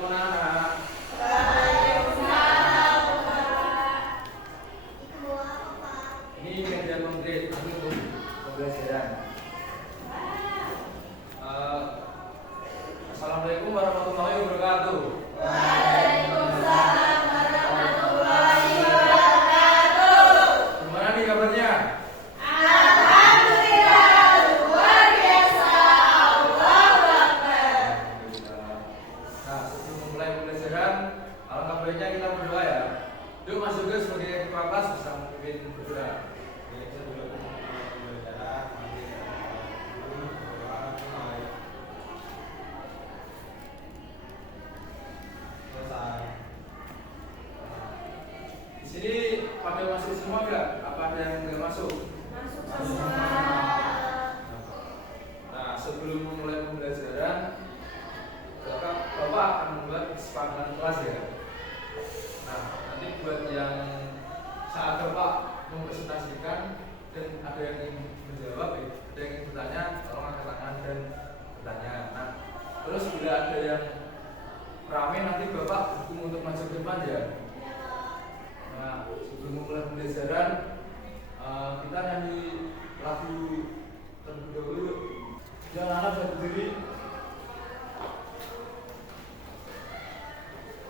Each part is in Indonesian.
Assalamualaikum anak-anak. Waalaikumsalam, Pak. Ini kajian konkret untuk pembelajaran. Assalamualaikum warahmatullahi wabarakatuh. Waalaikumsalam warahmatullahi wabarakatuh. Gimana nih kabarnya? Alhamdulillah, luar biasa. Allahu Akbar. Nah, sebelum memulai pembelajaran, alangkah baiknya kita berdoa ya. Yuk masuk ke sebagai ketua kelas bisa memimpin berdoa. Di sini pada masuk semua enggak? Apa ada yang enggak masuk? Masuk semua. Nah, sebelum memulai pembelajaran, Bapak akan membuat kesepakatan kelas ya. Nah, nanti buat yang saat Bapak mempresentasikan dan ada yang ingin menjawab, ada yang ingin bertanya, tolong angkat tangan dan bertanya. Nah, terus bila ada yang ramai nanti Bapak dukung untuk maju ke depan ya. Nah, sebelum memulai pembelajaran, kita nyanyi lagu terlebih dahulu. Jangan anak saya berdiri.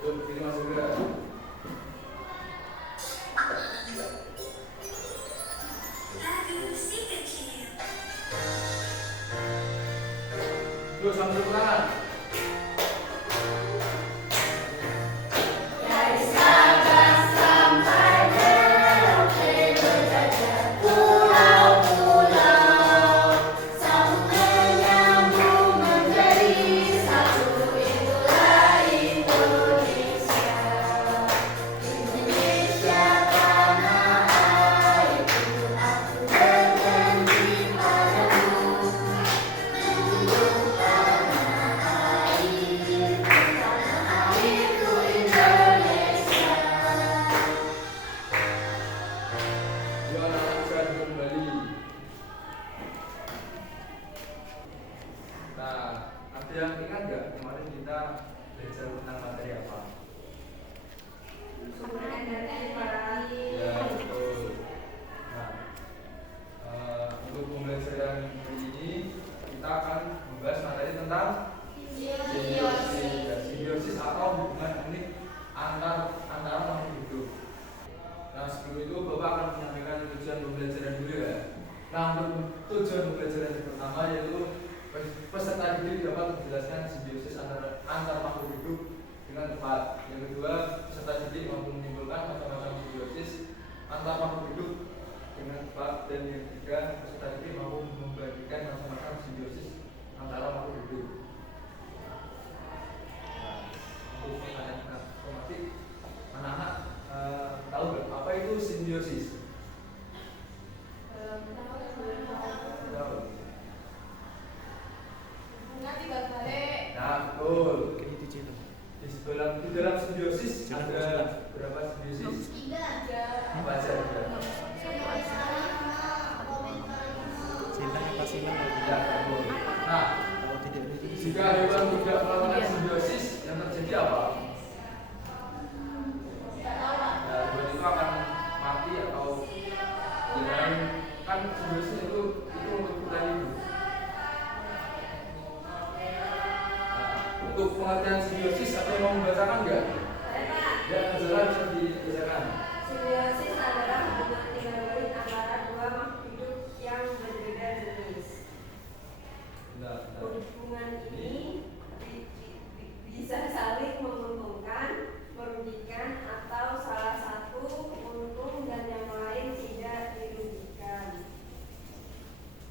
Yuk, ini masuk gerak. Yuk, sambil tepuk tangan. Dari Sabang sampai Merauke berjajah pulau-pulau, sambung menyambung menjadi satu, itulah Indonesia. Indonesia tanah airku, aku berjanji padamu, menjunjung tanah airku Indonesia. Yuk, anak-anak saya kembali. Nah, ada yang ingat nggak kemarin kita belajar tentang materi apa? Ya, betul. Nah, untuk pembelajaran kali ini kita akan membahas materi tentang simbiosis. Ya, simbiosis atau hubungan unik antara makhluk hidup. Nah, sebelum itu Bapak akan menyampaikan tujuan pembelajaran dulu ya. Nah, untuk tujuan pembelajaran yang pertama yaitu peserta didik dapat menjelaskan simbiosis antar makhluk hidup dengan tepat. Yang kedua, peserta didik mampu menimbulkan macam-macam simbiosis antar makhluk hidup dengan tepat. Dan yang ketiga, peserta didik mampu membagikan macam-macam simbiosis antara makhluk hidup. Nah, untuk pertanyaan otomatis, anak-anak tahu nggak apa itu simbiosis? Tahu? Nah, betul. Di dalam simbiosis ada berapa simbiosis? Apa aja? Tidak, betul. Nah, jika hewan tidak melakukan simbiosis, yang terjadi apa? Nah, hewan itu akan mati atau yang lain. Kan simbiosis itu untuk kita hidup. Untuk pengertian simbiosis, ada yang mau membacakan nggak? Ya, penjelasan bisa dibacakan. Simbiosis adalah hubungan tinggal balik antara dua makhluk hidup yang berbeda jenis. Nah, Hubungan ini bisa saling menguntungkan, merugikan, atau salah satu untung dan yang lain tidak dirugikan.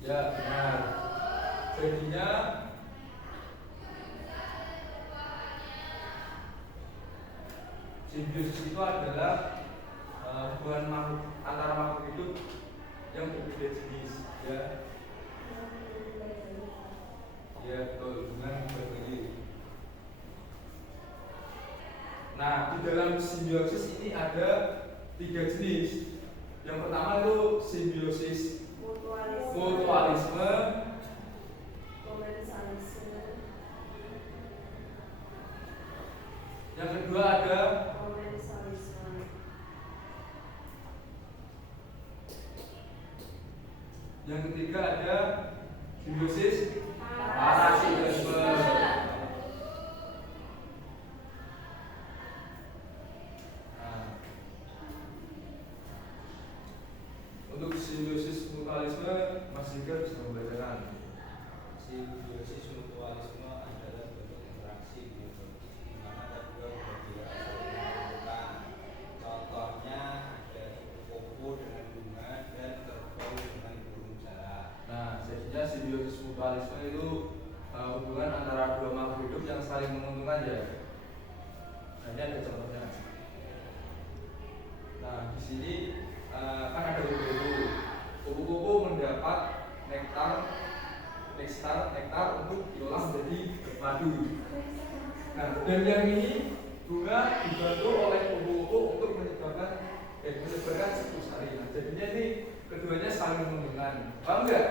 ya benar. Jadinya simbiosis itu adalah hubungan antara makhluk hidup yang berbeda jenis, ya. Ya, betul, hubungan berbeda. Nah, di dalam simbiosis ini ada 3 jenis. Yang pertama itu simbiosis mutualisme, komensalisme, Yang kedua ada komensalisme. Yang ketiga ada simbiosis parasitisme. Nah, untuk simbiosis mutualisme Mas Jika bisa membacakan. Simbiosis mutualisme adalah bentuk interaksi biologis di mana ada dua belah pihak saling menguntungkan. Contohnya ada kupu-kupu dengan bunga dan kerbau dengan burung jalak. Nah, jadinya simbiosis mutualisme itu hubungan antara dua makhluk hidup yang saling menguntungkan ya. Nah, ini ada contohnya. Nah, di sini kan ada kupu-kupu. Kupu-kupu mendapat nektar untuk diolah menjadi madu. Nah, dan yang ini bunga dibantu oleh kupu-kupu untuk menyebarkan siklus hari. Nah, jadinya ini keduanya saling menguntungkan. Paham nggak?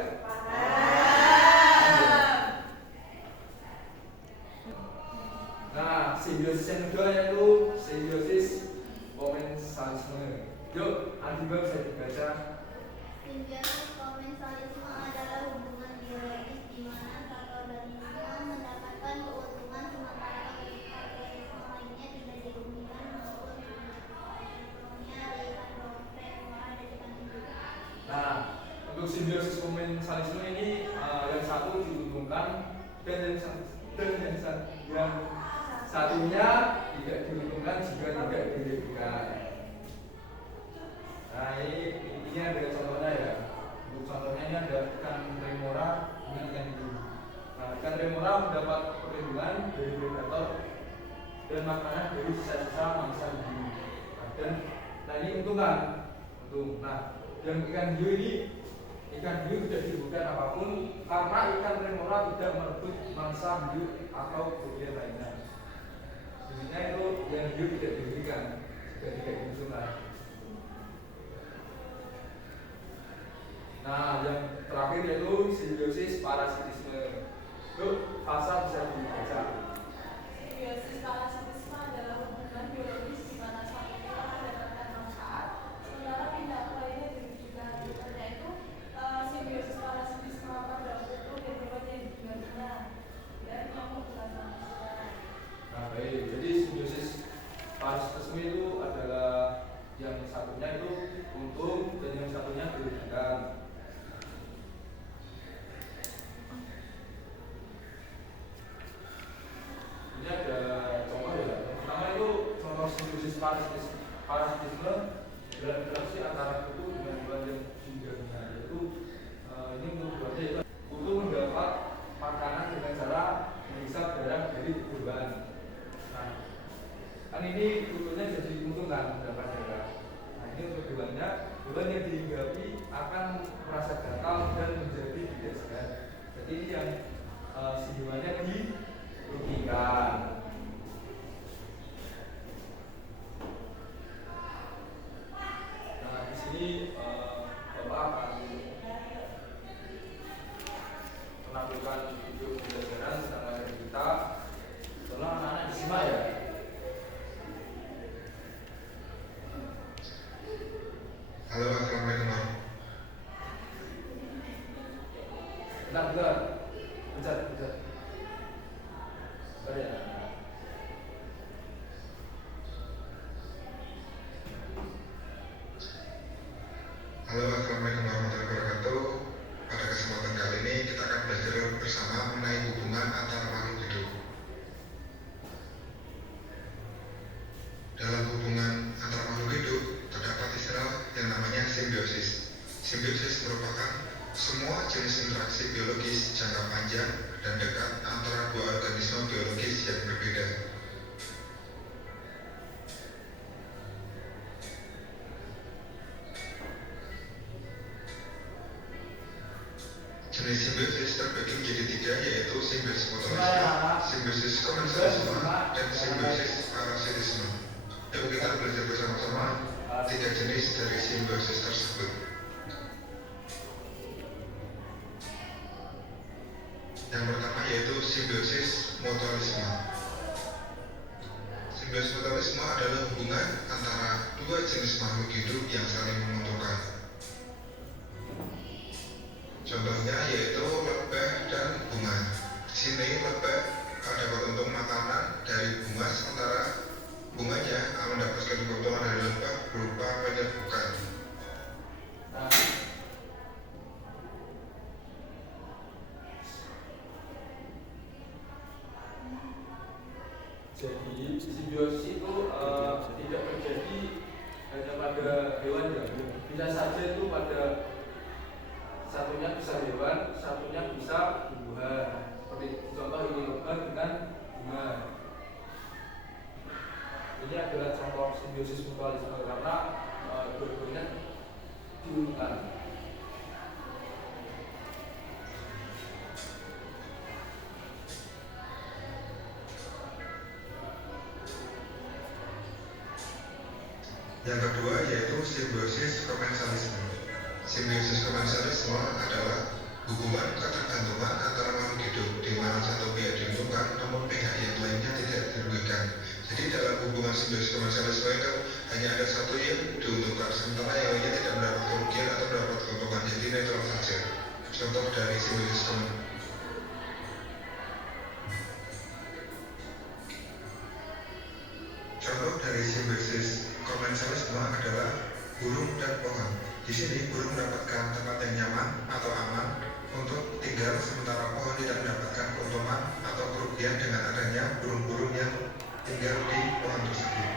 Nah, simbiosis yang kedua yaitu simbiosis komensalisme. Yuk, Adiba bisa dibaca. Simbiosis komensalisme adalah hubungan biologis di mana satu organisme mendapatkan keuntungan sementara organisme lainnya tidak dirugikan maupun contohnya lihat remora dan ikan hidup. Nah, untuk simbiosis komensalisme ini yang satu diuntungkan dan yang satunya tidak diuntungkan jika tidak dirugikan. Nah, ini ada contohnya ya. Untuk contohnya ini ada ikan remora dengan ikan hiu. Nah, ikan remora mendapat perlindungan dari predator dan makanan dari sisa-sisa mangsa hiu. Nah, ini untung. Nah, yang ikan hiu tidak dirugikan apapun karena ikan remora tidak merebut mangsa hiu atau bagian lainnya. Intinya itu yang hiu tidak dirugikan jika tidak diuntungkan. Nah, yang terakhir yaitu simbiosis parasitisme. Yuk, Fasa bisa dibaca. Simbiosis parasitisme adalah hubungan biologis di mana satu pihak mendapatkan manfaat, sementara pihak lainnya dirugikan. Yaitu simbiosis parasitisme pada kupu dan hewan yang digantinya dan nyamuk bukan manusia. Nah, baik. Jadi simbiosis parasitisme itu adalah yang satunya itu untung dan yang satunya dirugikan. Ini ada contoh ya. Yang pertama itu contoh simbiosis parasitisme dalam interaksi antara kutu dengan hewan yang digantinya. Yaitu ini untuk berarti kutu mendapat makanan dengan cara menghisap darah dari hewan. Nah, kan ini kutunya jadi untung kan mendapat darah. Nah, ini untuk hewannya, hewan yang dihinggapi akan merasa gatal dan menjadi tidak sehat. Jadi ini yang si hewannya dirugikan. Nah, di sini Bapak akan menampilkan video pembelajaran tentang materi kita. Tolong anak-anak disimak ya. Halo, assalamualaikum. Bentar. Bentar ya. Halo, assalamualaikum warahmatullahi wabarakatuh. Pada kesempatan kali ini kita akan belajar bersama mengenai hubungan antara makhluk hidup. Dalam hubungan antara makhluk hidup terdapat istilah yang namanya simbiosis. Simbiosis merupakan semua jenis interaksi biologis jangka panjang dan dekat antara dua organisme biologis yang berbeda. Jenis simbiosis terbagi menjadi tiga, yaitu simbiosis mutualisme, simbiosis komensalisme, dan simbiosis parasitisme. Yuk kita belajar bersama-sama tiga jenis dari simbiosis tersebut. Yang pertama yaitu simbiosis mutualisme. Simbiosis mutualisme adalah hubungan antara dua jenis makhluk hidup yang saling menguntungkan. Contohnya yaitu lebah dan bunga. Di sini lebah dapat untung makanan dari bunga, sementara bunganya mendapatkan keuntungan dari lebah berupa penyerbukan. Jadi simbiosis itu tidak terjadi hanya pada hewan ya. Bisa saja itu pada satunya bisa hewan, satunya bisa tumbuhan. Seperti contoh ini lebah dengan bunga. Ini adalah contoh simbiosis mutualisme karena dua-duanya diuntungkan. Yang kedua yaitu simbiosis komensalisme. Simbiosis komensalisme adalah hubungan ketergantungan antara makhluk hidup di mana satu pihak diuntungkan namun pihak yang lainnya tidak dirugikan. Jadi dalam hubungan simbiosis komensalisme itu hanya ada satu yang diuntungkan sementara yang lainnya tidak mendapat kerugian atau mendapat keuntungan, jadi netral saja. Contoh dari simbiosis komensalisme adalah burung dan pohon. Di sini burung mendapatkan tempat yang nyaman atau aman untuk tinggal, sementara pohon tidak mendapatkan keuntungan atau kerugian dengan adanya burung-burung yang tinggal di pohon tersebut.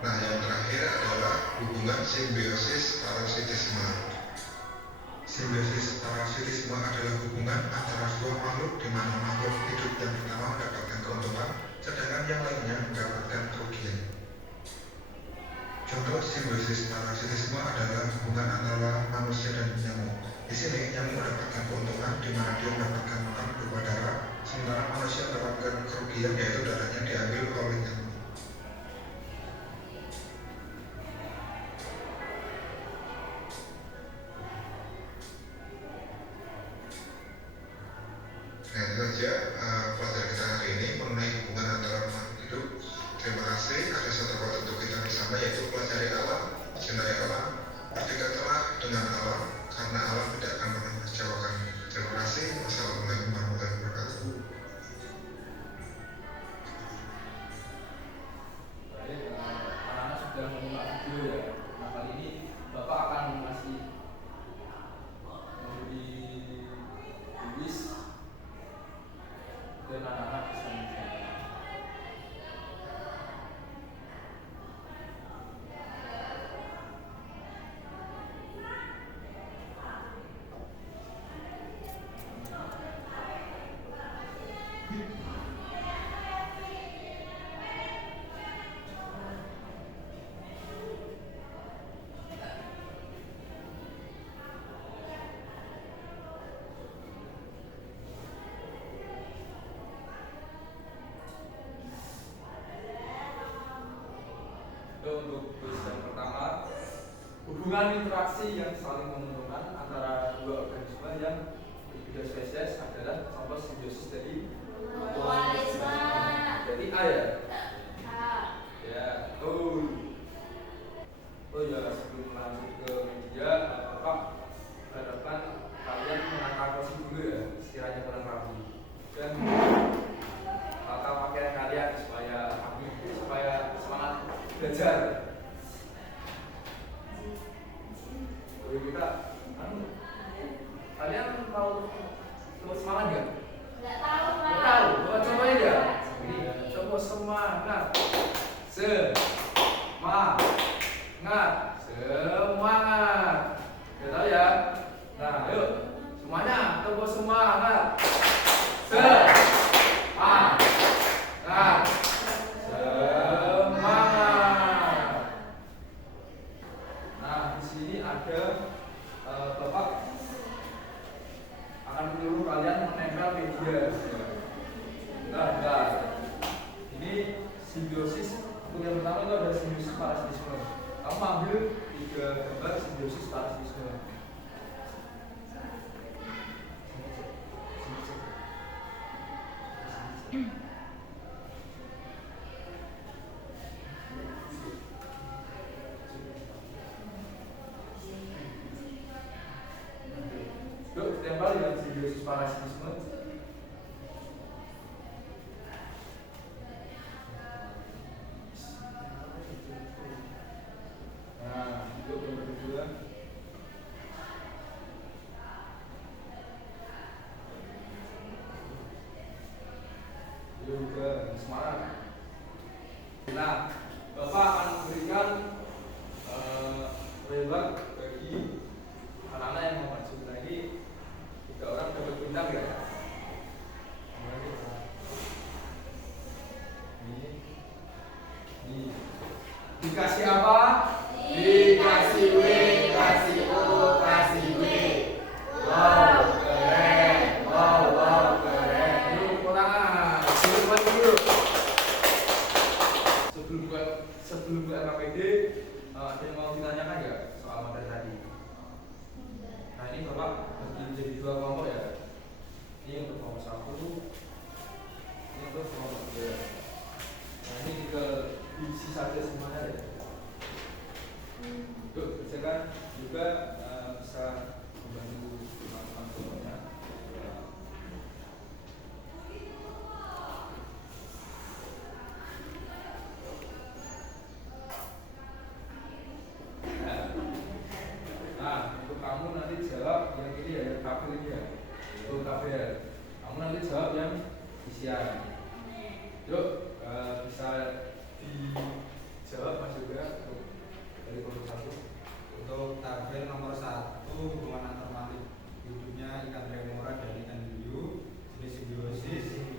Nah, yang terakhir adalah hubungan simbiosis parasitisme. Simbiosis parasitisme adalah hubungan antara dua makhluk di mana makhluk hidup yang pertama mendapatkan keuntungan, sedangkan yang lainnya mendapatkan kerugian. Contoh simbiosis parasitisme adalah hubungan antara manusia dan nyamuk. Di sini nyamuk mendapatkan keuntungan di mana dia mendapatkan makan berupa darah, sementara manusia mendapatkan kerugian yaitu darahnya diambil oleh nyamuk. Nah, itu saja pelajaran kita hari ini mengenai hubungan antara makhluk hidup. Terima kasih. Ada satu quote untuk kita bersama yaitu pelajari alam, cintai alam, berdekatlah dengan alam karena alam tidak akan pernah mengecewakan. Terima kasih. Wassalamualaikum warahmatullahi wabarakatuh. Baik, anak-anak sudah menyimak video ya. Nah, kali ini Bapak akan memberi kuis dan anak-anak bisa menjawab. Untuk kuis yang pertama, hubungan interaksi yang saling menguntungkan antara dua organisme yang berbeda spesies adalah contoh simbiosis dari Mutualisme. Jadi A ya? A. Ya, oh ya, sebelum lanjut ke media, Bapak harapkan kalian menata kursi dulu ya, sekiranya kurang rapi. Dan tata pakaian kalian supaya semangat belajar. Jadi kita, kalian tahu semangat nggak? Nggak tahu, Pak. Nggak tahu. Cobain ya. Ini, coba semangat. Semangat. Nggak tahu ya? Nah, yuk semuanya, coba semangat. Semangat. Nah, di sini ada Bapak akan menyuruh kalian menempel media. Bentar. Ini simbiosis. Untuk yang pertama itu ada simbiosis parasitisme. Kamu ambil 3 gambar simbiosis parasitisme. juga semangat. Nah, Bapak akan memberikan reward bagi anak-anak yang mau maju. Nah, ini 3 orang dapat bintang ya. Ini dikasih apa? Dikasih W, kasih O, kasih W. Wow, keren. Wow, keren. Yuk, tangan. Dulu. Sebelum buat KPD, ada yang mau ditanyakan nggak soal materi tadi? Nah, ini Bapak bagi menjadi 2 kelompok ya. Ini untuk kelompok 1, ini untuk kelompok 2. Nah, ini diisi saja semuanya ya. Yuk, kerjakan juga bisa membantu teman-teman semuanya. Nah, untuk kamu nanti jawab yang ini ya, yang tabel ini ya. Untuk tabel, kamu nanti jawab yang isian. Yuk, bisa dijawab Mas juga dari kelompok 1. Untuk tabel nomor 1, hubungan antar makhluk hidupnya ikan remora dan ikan hiu, jenis simbiosis,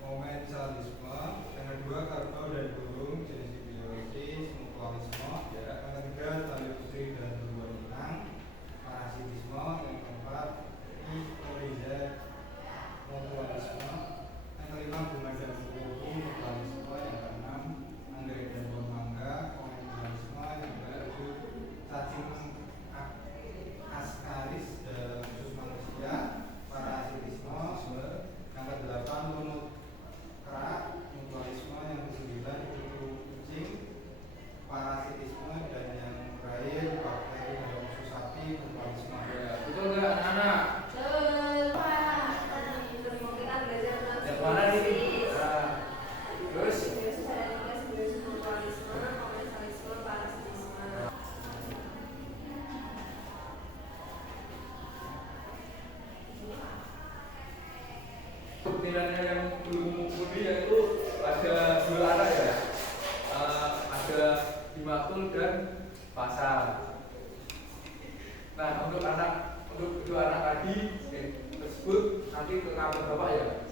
komensalisme. Yang kedua, kerbau dan burung, jenis simbiosis, mutualisme. Yang ketiga, tali putri dan beruang inang, parasitisme. Yang keempat, ikoriza, mutualisme. Yang kelima, bunga dan kuku, mutualisme. Yang keenam, anggrek dan buah mangga, komensalisme. Yang ketujuh, cacing askaris dalam usus manusia, parasitisme. Yang kedelapan, lumut kerak, mutualisme. Yang kesembilan, kutu kucing, parasitisme. Dan yang terakhir, bakteri dalam usus sapi, mutualisme. Ya, betul nggak anak-anak? Kita belajar tentang Yang mana nih? simbiosis. Nah, terus Simbiosis ada 3, simbiosis mutualisme, komensalisme, parasitisme. nilainya yang belum mengumpuli yaitu ada 2 anak ya. Ada Himatul dan Pasar. Nah, untuk kedua anak tadi tersebut nanti ke kamar Bapak ya.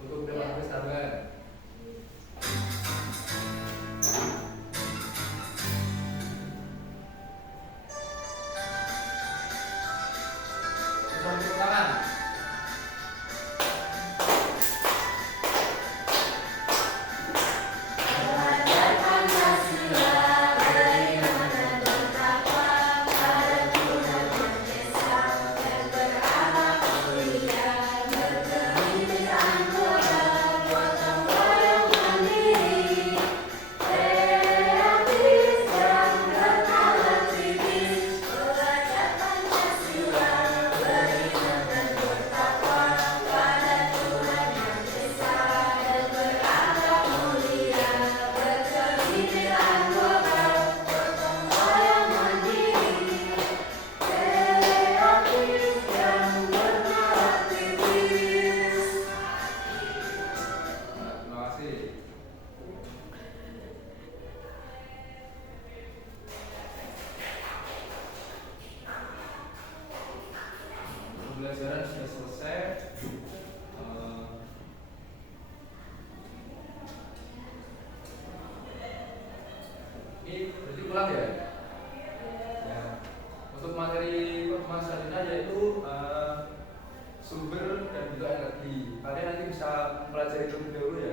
Untuk dewan tambahan. Tepuk tangan. Pembelajaran sudah selesai. Ini berarti pulang ya? Ya. Untuk materi pertemuan selanjutnya yaitu sumber dan bentuk energi. Kalian nanti bisa mempelajari terlebih dahulu ya.